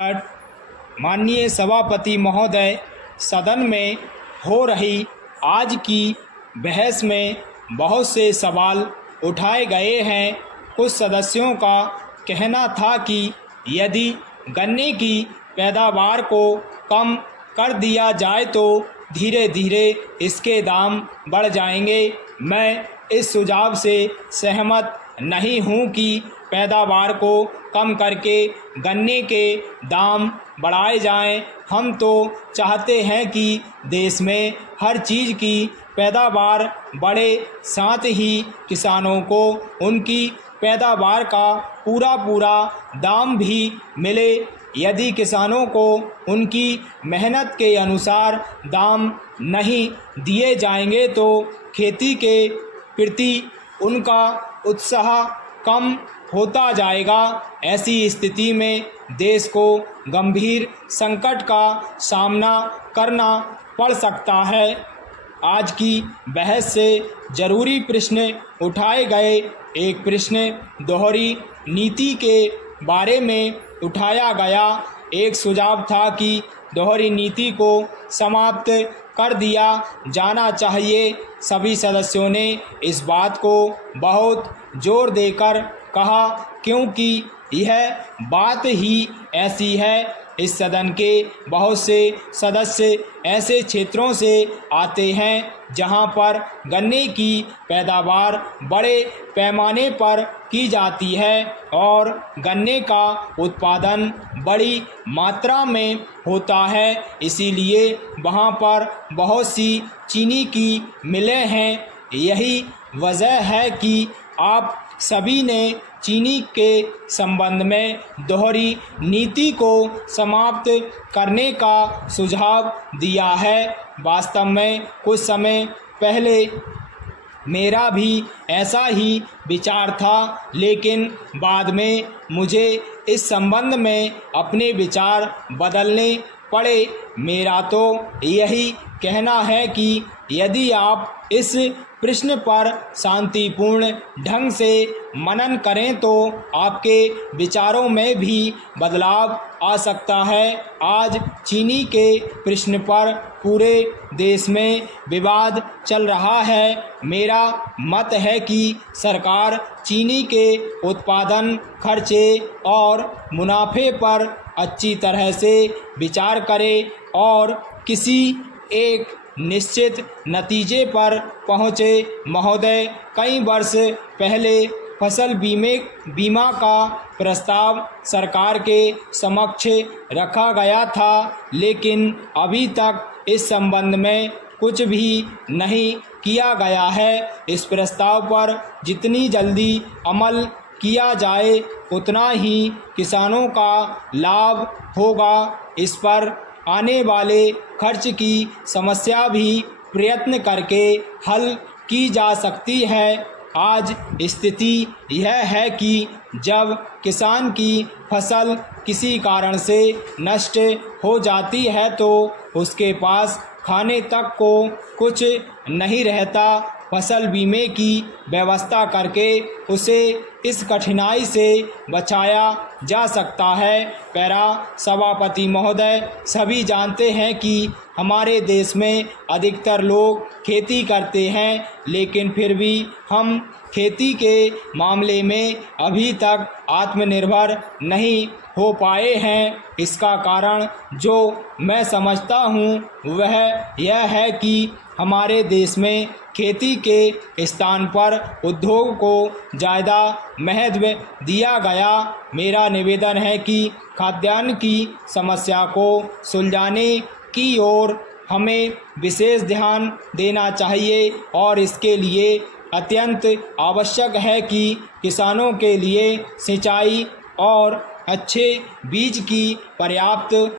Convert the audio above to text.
माननीय सभापति महोदय, सदन में हो रही आज की बहस में बहुत से सवाल उठाए गए हैं। कुछ सदस्यों का कहना था कि यदि गन्ने की पैदावार को कम कर दिया जाए तो धीरे धीरे इसके दाम बढ़ जाएंगे। मैं इस सुझाव से सहमत नहीं हूं कि पैदावार को कम करके गन्ने के दाम बढ़ाए जाएं। हम तो चाहते हैं कि देश में हर चीज़ की पैदावार बढ़े, साथ ही किसानों को उनकी पैदावार का पूरा दाम भी मिले। यदि किसानों को उनकी मेहनत के अनुसार दाम नहीं दिए जाएंगे तो खेती के प्रति उनका उत्साह कम होता जाएगा। ऐसी स्थिति में देश को गंभीर संकट का सामना करना पड़ सकता है। आज की बहस से जरूरी प्रश्न उठाए गए। एक प्रश्न दोहरी नीति के बारे में उठाया गया। एक सुझाव था कि दोहरी नीति को समाप्त कर दिया जाना चाहिए। सभी सदस्यों ने इस बात को बहुत जोर देकर कहा क्योंकि यह बात ही ऐसी है। इस सदन के बहुत से सदस्य ऐसे क्षेत्रों से आते हैं जहां पर गन्ने की पैदावार बड़े पैमाने पर की जाती है और गन्ने का उत्पादन बड़ी मात्रा में होता है। इसीलिए वहां पर बहुत सी चीनी की मिलें हैं। यही वजह है कि आप सभी ने चीनी के संबंध में दोहरी नीति को समाप्त करने का सुझाव दिया है। वास्तव में कुछ समय पहले मेरा भी ऐसा ही विचार था, लेकिन बाद में मुझे इस संबंध में अपने विचार बदलने पड़े। मेरा तो यही कहना है कि यदि आप इस प्रश्न पर शांतिपूर्ण ढंग से मनन करें तो आपके विचारों में भी बदलाव आ सकता है। आज चीनी के प्रश्न पर पूरे देश में विवाद चल रहा है। मेरा मत है कि सरकार चीनी के उत्पादन खर्चे और मुनाफे पर अच्छी तरह से विचार करे और किसी एक निश्चित नतीजे पर पहुँचे। महोदय, कई वर्ष पहले फसल बीमा का प्रस्ताव सरकार के समक्ष रखा गया था, लेकिन अभी तक इस संबंध में कुछ भी नहीं किया गया है। इस प्रस्ताव पर जितनी जल्दी अमल किया जाए उतना ही किसानों का लाभ होगा। इस पर आने वाले खर्च की समस्या भी प्रयत्न करके हल की जा सकती है। आज स्थिति यह है कि जब किसान की फसल किसी कारण से नष्ट हो जाती है तो उसके पास खाने तक को कुछ नहीं रहता। फसल बीमे की व्यवस्था करके उसे इस कठिनाई से बचाया जा सकता है। पैरा सभापति महोदय, सभी जानते हैं कि हमारे देश में अधिकतर लोग खेती करते हैं, लेकिन फिर भी हम खेती के मामले में अभी तक आत्मनिर्भर नहीं हो पाए हैं। इसका कारण जो मैं समझता हूँ वह यह है कि हमारे देश में खेती के स्थान पर उद्योग को ज़्यादा महत्व दिया गया। मेरा निवेदन है कि खाद्यान्न की समस्या को सुलझाने की ओर हमें विशेष ध्यान देना चाहिए और इसके लिए अत्यंत आवश्यक है कि किसानों के लिए सिंचाई और अच्छे बीज की पर्याप्त